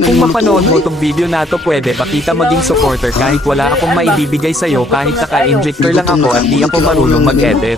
Kung mapanood mo tong video na to, pwede ba kita maging supporter kahit wala akong maibibigay sa'yo, kahit naka-injector lang ako at di ako marunong mag-edit.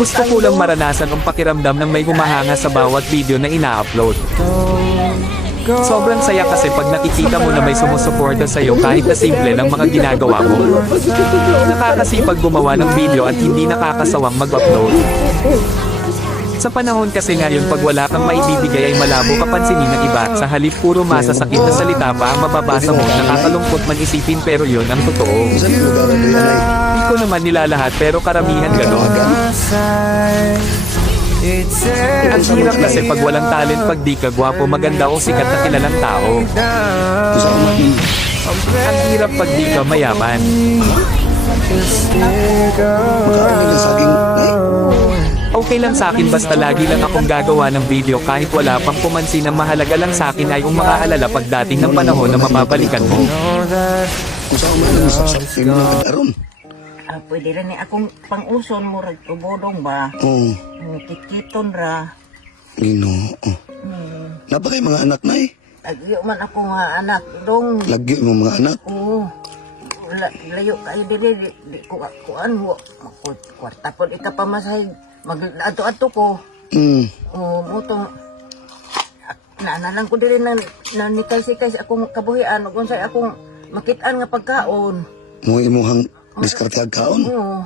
Gusto ko lang maranasan ang pakiramdam ng may humahanga sa bawat video na ina-upload. Sobrang saya kasi pag nakikita mo na may sumusuporta sa'yo kahit na simple ng mga ginagawa mo. Nakakasipag gumawa ng video at hindi nakakasawang mag-upload. Sa panahon kasi ngayon, pag wala kang maibibigay ay malabo kapansinin ng iba. Sa halip puro masasakit na salita pa ang mababasa mo. Nakakalungkot man isipin pero yun ang totoo. Di ko naman nilalahat pero karamihan ganon. Ang hirap kasi pag walang talent, pag di ka gwapo, maganda o sikat na kilalang tao. Ang hirap pag di ka mayaman. Okay lang sa akin basta lagi lang akong gagawa ng video kahit wala pang pumansin. Ang mahalaga lang sa akin ay yung makaalala pagdating ng panahon na mababalikan mo. Pwede rin akong pang-uson mo rin tubodong ba? Oo. Kikiton ra. Ginoo. Napakay mga anak na eh. Lagyo man ako nga anak dong. Lagyo mo mga anak. Oo. Layo kayo dili. Di ko kuan mo. Kwarta po ikapamasahe. Mag-ato-ato ko. Mutong naanalang ko dili na nikay-sikay sa akong kabuhian. Kung sa'y akong makitaan nga pagkaon. Mo imuhang diskarte ag kaon. Oo.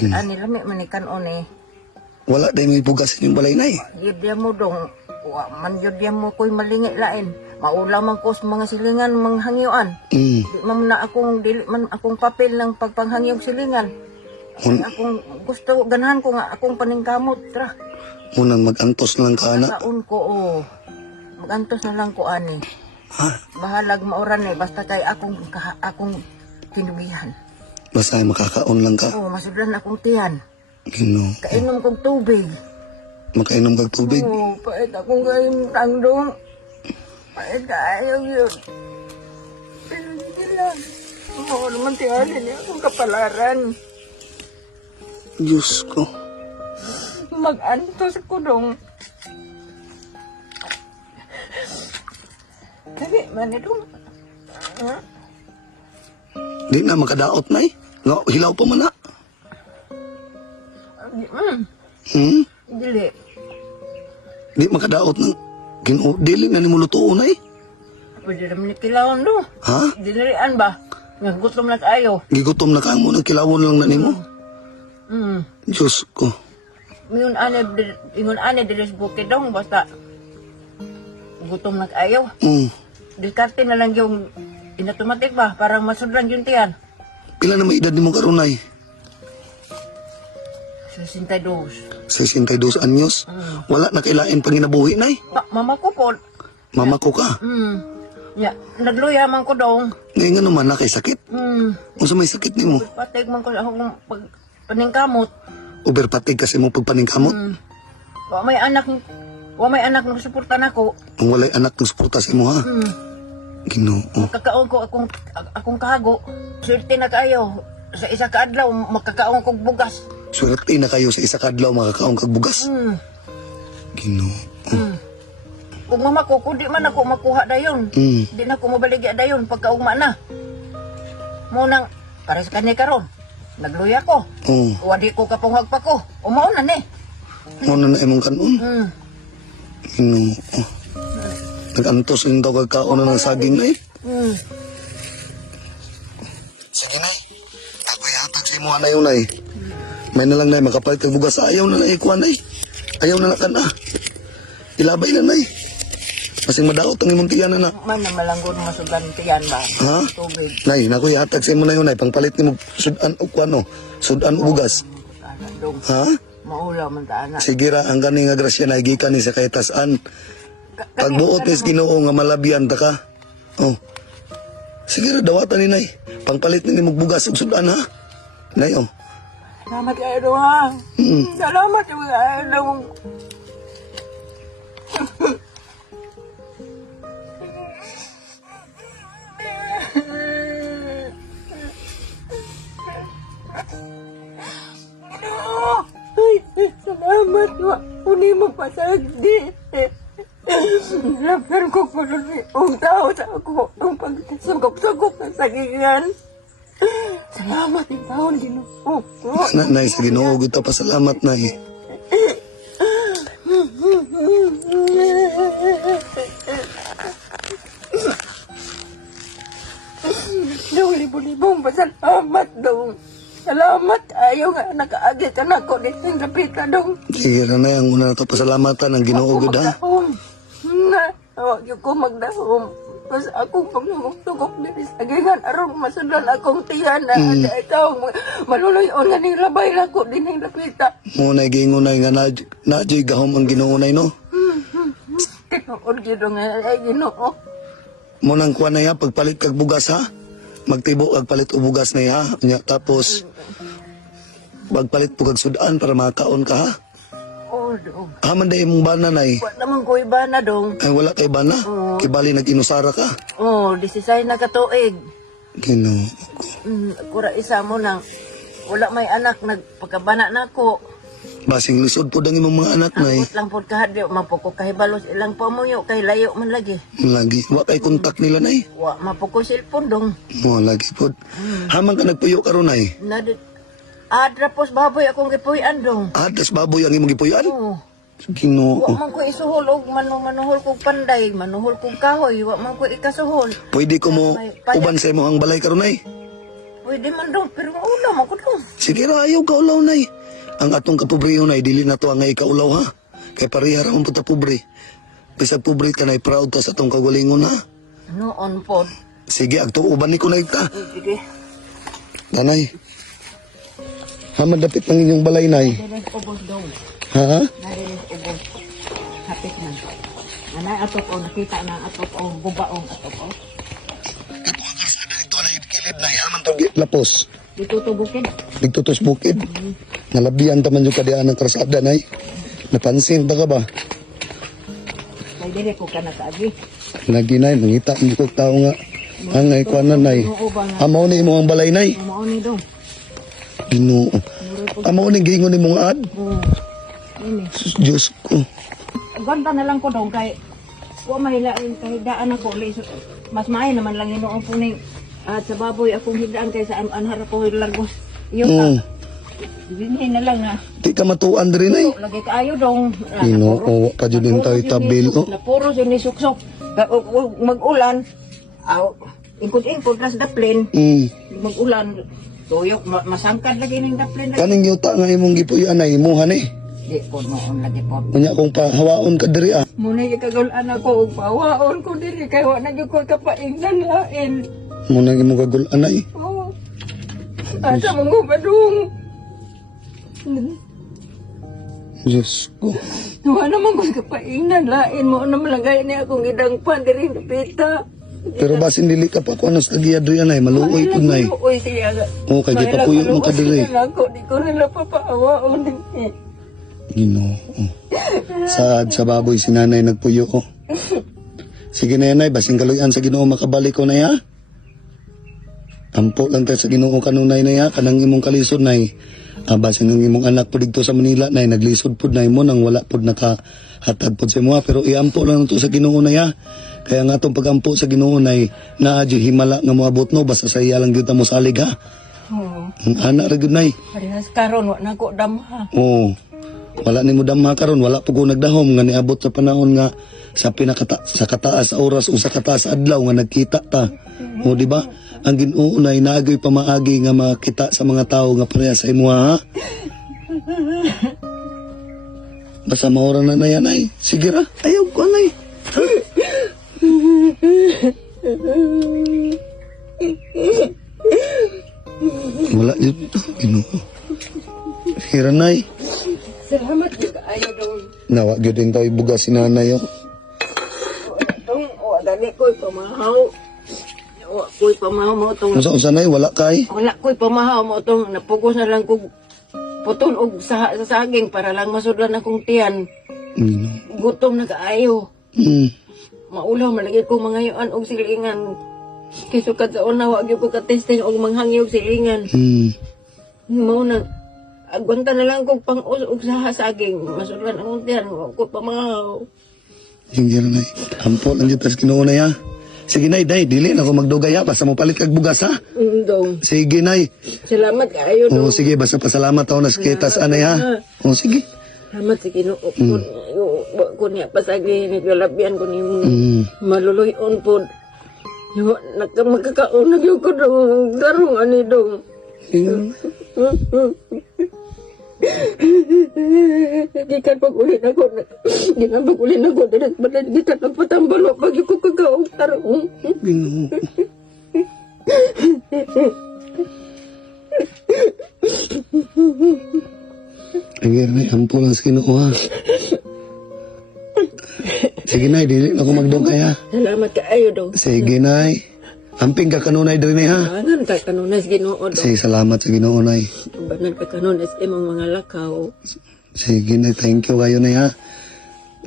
Nila may manikanon eh. Wala dahil may bugas yung balay na eh. Yudya mo dong. Man yudya mo ko'y malingi lain. Maula man ko sa mga silingan, mga hangyuan. Di man na dili man akong papel ng pagpanghangyog silingan. Akong gusto, ganahan ko nga akong paningkamot, tra. Munang mag-antos lang ka anak. Kaon ko, mag-antos na lang ko, ani. Ha? Bahalag mauran eh, basta kay akong kinubihan. Basta ay makakaon lang ka. Oo, masudlan akong tiyan. Ginoo. Kainom kong tubig. Makainom kag tubig. Oo, pait akong kayong tangdong. Pait kayo yun. Pero hindi lang. Oo, naman tiyanin yun, akong kapalaran. Diyos ko. Mag-antos ko dong. Dali, man ito. Di na makadaot na eh. Nga, hilaw pa man na. Dili. Di makadaot ng Ginoo. Dili na ni mo lutuon na eh. Pwede naman kilawon do. Ha? Dinirian ba? Nga gutom na kayo. Gigutom na ka mo. Nagkilawon lang na ni mo. Diyos ko. Ingon ane diris bukid dong basta gutom na kayo. Diskarte na lang yung inautomatic ba? Parang masudlan yung tiyan. Pila na may edad ni mo karunay? 62. 62 anyos. Wala na kailain panginabuhi na eh. Mama ko po. Mama ko ka. Ya, nagluya man ko dong. Ngayon nga naman na kay sakit. Unsa may sakit ni mo? Patay man ko akong paningkamot. Overpatig kasi mo pagpaningkamot. Wa may anak ng suportan ako. Kung walay anak ng suporta sa imo ha. Ginoo. Kakaon ko akong kahago. Swerte na kayo. Sa isa ka adlaw makakaon kog bugas. Swerte na kayo sa isa ka adlaw makakaon kag bugas. Ginoo. Kung mama ko, kung di man ako makuha dayon. Di na ako mabaligya dayon pagkaugma na. Munang, pares ka ni karon. Nagluya ko. Wadi ko kapunghag pa ko. Umaon na ni. Ano na imong kanon? Ginoo. Nag-antos lang daw kagkaon na ng saging na eh. Sige na eh. Ako yatag sa imo anay yun eh. May na lang na makapalit kag bugas. Ayaw na na ikuan eh. Ayaw na na ka na. Ilabay na na eh. Masing madaot ang imong tiyan na. Man na malanggon masudlan tiyan ba? Ha? Tubig. Nay, naku yatag sa imo na yun ay. Pangpalit ni mo sudan o kuano. Sudan o bugas. Ha? Maula man ta anak. Sige ra, ang ganing nga grasya na gikan ni sa kahitasan. Pagbuot ni Ginoo nga malabyan ta ka. Oh. Sige ra, dawatan ni nay. Pangpalit ni mo bugas ug sudan ha. Nay oh. Salamat kayo ha. Salamat kayo. Salamat wa uni mo pasagdi. Daghan ko ang tao sa ako ang pagsugop-sugop ng sagingan. Salamat yung taon, Ginoo. Nay, sa Ginoo, kita pasalamat, Nay. Dong, libo-libong pasalamat, Dong. Salamat, ayaw nga nakaagi ka na ko dito yung lapita, Dong. Sige na, Nay, ang una na ito pasalamatan ang Ginoo, gud ha. Magdahom. Na, awag yung ko magdahom. Mas akong pagsugop-sugop din sa sagingan, aron masudan akong tiyan na ikaw, maluloyon nga ning labay na ko din yung lapita. Mo Nay, gingon, Nay, nga nadyo'y gahom ang Ginoo, Nay, no? Kinood gito nga, ay Ginoo. Mo nang kuha, Nay, ha, pagpalit kag bugas, ha? Magtibo kag palit og bugas, Nay, ha? Nya, tapos, pagpalit po kag sudan para makaon ka, ha? Oh, Dong. Haman day mong bana, Nay. Wa naman ko iba na, Dong. Ay, wala kay bana. Kibali nag-inusara ka. Oh, 16 na katuig. Ginoo. Kura isa mo nang wala may anak nagpagkabana na ko. Basing lisod po dang imong mga anak, Nay. Ambot lang po kahadyo, mapuko kahibalos ilang pamuyo kay layo man lagi. Lagi. Wa kay kontak nila, Nay. Wa mapuko cellphone, Dong. Mo lagi po. Haman ka nagpuyo karon, Nay. Drapos baboy akong gipuy-an, Dong. Adas baboy ang imong gipuyan. Oo. Ginoo. Wa man ko isuhol og manuhol kog panday, manuhol kog kahoy, wa man ko ikasuhol. Pwede ko mo uban sa imong ang balay karon, Nay. Pwede man, Dong, pero maulaw man ko, Dong. Sige ra, ayaw ka ulaw, Nay. Ang atong kapobriyo, Nay, dili na to ang nga ikaulaw, ha? Kay pareha ra man puta pobre. Bisag pobre ka, Nay, proud ta sa atong kagalingon, ha? Noon po. Sige, agto uban ni ko, Nay, ta. Sige. Nanay. Haman dapit ng inyong balay, Nay. Dilis ubos, Dong. Ha? Nadilis ubos. Hapit man. Anay atok o, nakita na atok o, bubaong atok o. Ito ang kalsada dito, Nay, kilid, Nay. Haman to lapos. Ditutubukin. Nagtutos bukid. Nalabihan taman yung kadiaan ng karsada, Nay. Napansin ta ka ba? Kay dili ko ka nakaagi. Lagi, Nay, mangita mo kong tao nga. Ang ay kuanan, Nay. Amaw ni mo ang balay, Nay. Mao ni, Dong. Ginoo. Amaw ni gingon ni mong ad. Ini. Diyos ko. Ganda na lang ko, Dong, kay wa mahilain kay daan ako. Mas maayo naman lang yun ang puning. At sa baboy akong hidaan kay sa anhara ko largos. Yung Dinhin na lang na. Di ka matuan rin, Nay. Lagi kaayo, Dong. Ginoo, pa dyan din tayo tabil. Oh. Napuro siya ni suksok. Mag-ulan. Ingkod-ingkod na sa daplin. Mag-ulan. Tuyok, masangkad lagi ng daplin. Kaning yuta nga imong gipuyan, Nay, imuhan eh. Di po, noon lagi po. Kanya kung pahawaon ka diri, ah. Muna yung kagalaan ako, pawaon ko diri, kaya wala na ko kapaingnan lain. Muna imong gagulan, Nay. Oo. Asa mga badong. Diyos ko. Wala naman ko kapaingnan lain mo na malagay niya akong idangpan diri napita. Pero basin dili ka pa kuanos kagiyado yan, Nay. Maluoy po, Nay. Maluoy siya. Oo, kay gipapuyo mo ka diri. Di ko nila papaawaon. Ginoo. Saad sa baboy si nanay nagpuyo ko. Sige na yan, Nay. Basing kaluyan sa Ginoo makabalik ko, Nay, ha? Tampo lang tayo sa Ginoo kanunay, Nay, ha? Kanang imong kalisod, Nay. Basin ng imong anak po dito sa Manila, Nay. Naglisod po, Nay, mo nang wala po nakahatag po sa mga. Pero iampo lang ito sa Ginoo, Nay, ha? Kaya nga itong pagampo sa Ginoo, Nay, naadyo himala nga moabot, no? Basta sa iya lang dito mo salig, ha? Oo. Ang anak rin, Nay. Parehas karon wala na ko damha. Oo. Wala ni mo damha karon, wala po ko nagdahom nga niabot sa panahon nga sa sa kataas sa oras o sa kataas sa adlaw nga nagkita ta. O di ba? Ang Ginoo nay naagay pamaagi nga makita sa mga tao nga pareha sa imo, ha. Basta maura na yan, Nay. Sige ra. Ayaw ko, Nay. Wala yun. Ginoo. Sige ra, Nay. Salamat ka kaayo daw. Nawa gyud din tayo bugas si nanay, oh. Dong, o dali ko'y pamahaw. O ko'y pamahaw mo tong. Unsa nay wala kay? Wala ko'y pamahaw mo tong napugos na lang kog puton og sa saging para lang masudlan akong tiyan. Gutom na kaayo. Maulaw malagi ko mangayoan og silingan. Kisukat sa una wa gyud ko ka-testing og manghangyo og silingan. Mao na agwanta na lang kog pang-us og sa saging masudlan akong tiyan wa ko pamahaw. Sige nay. Ampo lang dito sa Ginoo nay ha. Sige nay, day, dili na ako magdugay ha. Basta mo palit kag bugas ha. Dong. Sige nay. Salamat kayo, Oo, dong. sige, basta pasalamat ako na kita sa anay ha. Oo, sige. Salamat sa Ginoo. Ko niya pasagi ni galabian ko ni maluluyon po. Yo magkakaon na ko dong. Darong ani dong. Gikan pag-ulin ako. Gikan pag-ulin ako. Balat gikan nagpatambalo. Pagi ko kagaong tarong. Ginoo. Sige nay, ampo lang sa Ginoo ha. Sige nay, dili na ako magdugay ha. Salamat kayo dong. Sige nay. Amping ka kanunay diri nay ha. Bangan ka kanunas Ginoo dong. Sige, salamat sa Ginoo nay. Bangan ka kanunas imong mga lakaw. Sige nay, thank you kayo nay ha.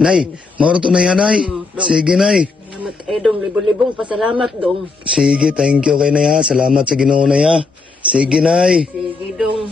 Nay, mauro to nay ha nay. Sige nay. Salamat kayo dong. Libong-libong pasalamat dong. Sige, thank you kay nay ha. Salamat sa Ginoo nay ha. Sige nay. Sige dong.